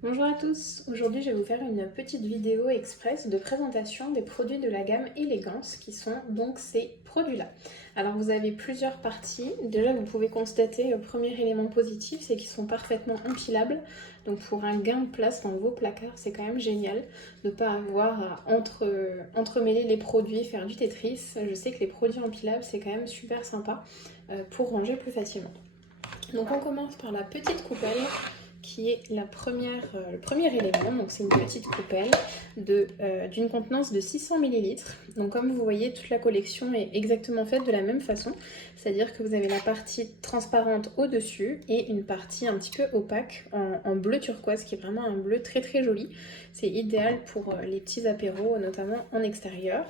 Bonjour à tous, aujourd'hui je vais vous faire une petite vidéo express de présentation des produits de la gamme Elegance qui sont donc ces produits-là. Alors vous avez plusieurs parties, déjà vous pouvez constater le premier élément positif c'est qu'ils sont parfaitement empilables, donc pour un gain de place dans vos placards c'est quand même génial de ne pas avoir à entremêler les produits, faire du Tetris. Je sais que les produits empilables c'est quand même super sympa pour ranger plus facilement. Donc on commence par la petite coupelle qui est le premier élément. Donc c'est une petite coupelle d'une contenance de 600 ml. Donc comme vous voyez, toute la collection est exactement faite de la même façon. C'est-à-dire que vous avez la partie transparente au-dessus et une partie un petit peu opaque en bleu turquoise, qui est vraiment un bleu très très joli. C'est idéal pour les petits apéros, notamment en extérieur.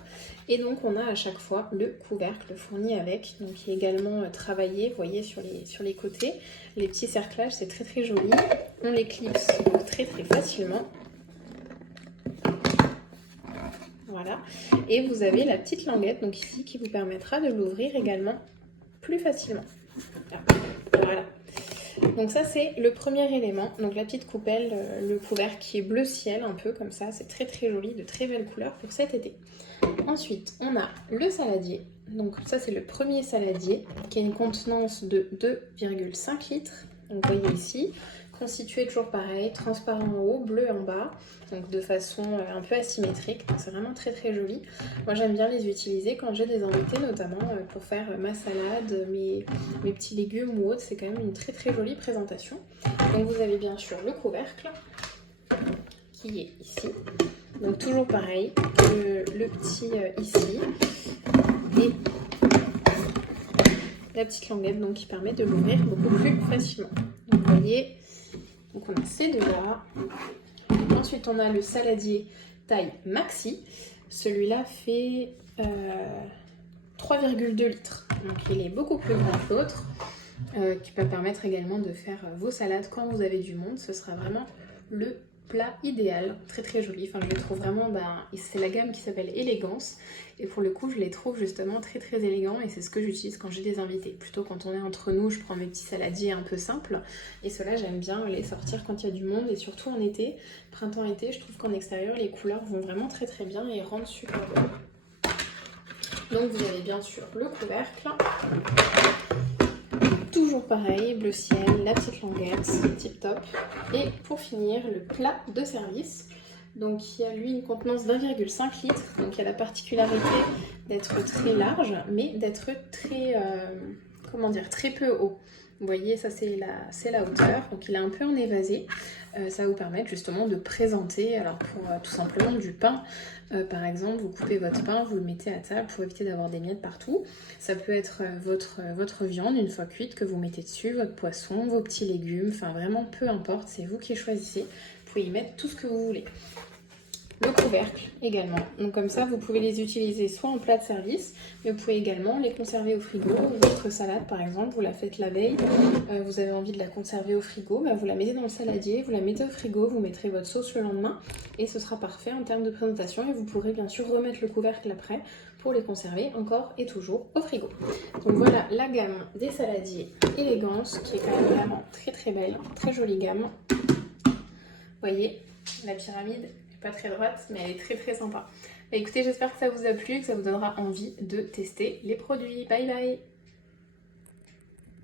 Et donc on a à chaque fois le couvercle fourni avec, donc qui est également travaillé, vous voyez, sur les côtés. Les petits cerclages, c'est très très joli. On les clipse très très facilement. Voilà. Et vous avez la petite languette, donc ici, qui vous permettra de l'ouvrir également plus facilement. Voilà. Donc ça c'est le premier élément, donc la petite coupelle, le couvercle qui est bleu ciel un peu comme ça, c'est très très joli, de très belles couleurs pour cet été. Ensuite on a le saladier, donc ça c'est le premier saladier qui a une contenance de 2,5 litres, donc vous voyez ici, constitué toujours pareil, transparent en haut, bleu en bas, donc de façon un peu asymétrique, donc c'est vraiment très très joli. Moi j'aime bien les utiliser quand j'ai des invités, notamment pour faire ma salade, mes petits légumes ou autres, c'est quand même une très très jolie présentation. Donc vous avez bien sûr le couvercle qui est ici, donc toujours pareil, le petit ici, et la petite languette donc, qui permet de l'ouvrir beaucoup plus facilement. Donc vous voyez, donc on a ces deux-là. Ensuite on a le saladier taille maxi, celui-là fait 3,2 litres, donc il est beaucoup plus grand que l'autre, qui peut permettre également de faire vos salades quand vous avez du monde. Ce sera vraiment le plat idéal, très très joli. Enfin je les trouve vraiment, c'est la gamme qui s'appelle Elegance et pour le coup je les trouve justement très très élégants et c'est ce que j'utilise quand j'ai des invités. Plutôt quand on est entre nous, je prends mes petits saladiers un peu simples et ceux-là j'aime bien les sortir quand il y a du monde et surtout en été, printemps-été, je trouve qu'en extérieur les couleurs vont vraiment très très bien et rendent super bien. Donc vous avez bien sûr le couvercle, toujours pareil, bleu ciel, la petite languette, tip top. Et pour finir, le plat de service, donc qui a lui une contenance d'1,5 litre, donc il a la particularité d'être très large, mais d'être très, très peu haut. Vous voyez, ça c'est la hauteur, donc il est un peu en évasé. Ça va vous permettre justement de présenter, alors pour tout simplement du pain, par exemple, vous coupez votre pain, vous le mettez à table pour éviter d'avoir des miettes partout. Ça peut être votre viande une fois cuite que vous mettez dessus, votre poisson, vos petits légumes, enfin vraiment peu importe, c'est vous qui choisissez. Vous pouvez y mettre tout ce que vous voulez. Le couvercle également, donc comme ça vous pouvez les utiliser soit en plat de service, mais vous pouvez également les conserver au frigo. Votre salade par exemple, vous la faites la veille, vous avez envie de la conserver au frigo, vous la mettez dans le saladier, vous la mettez au frigo, vous mettrez votre sauce le lendemain et ce sera parfait en termes de présentation et vous pourrez bien sûr remettre le couvercle après pour les conserver encore et toujours au frigo. Donc voilà la gamme des saladiers Elegance qui est quand même vraiment très très belle, très jolie gamme. Vous voyez la pyramide, pas très droite, mais elle est très très sympa. Écoutez, j'espère que ça vous a plu et que ça vous donnera envie de tester les produits. Bye bye!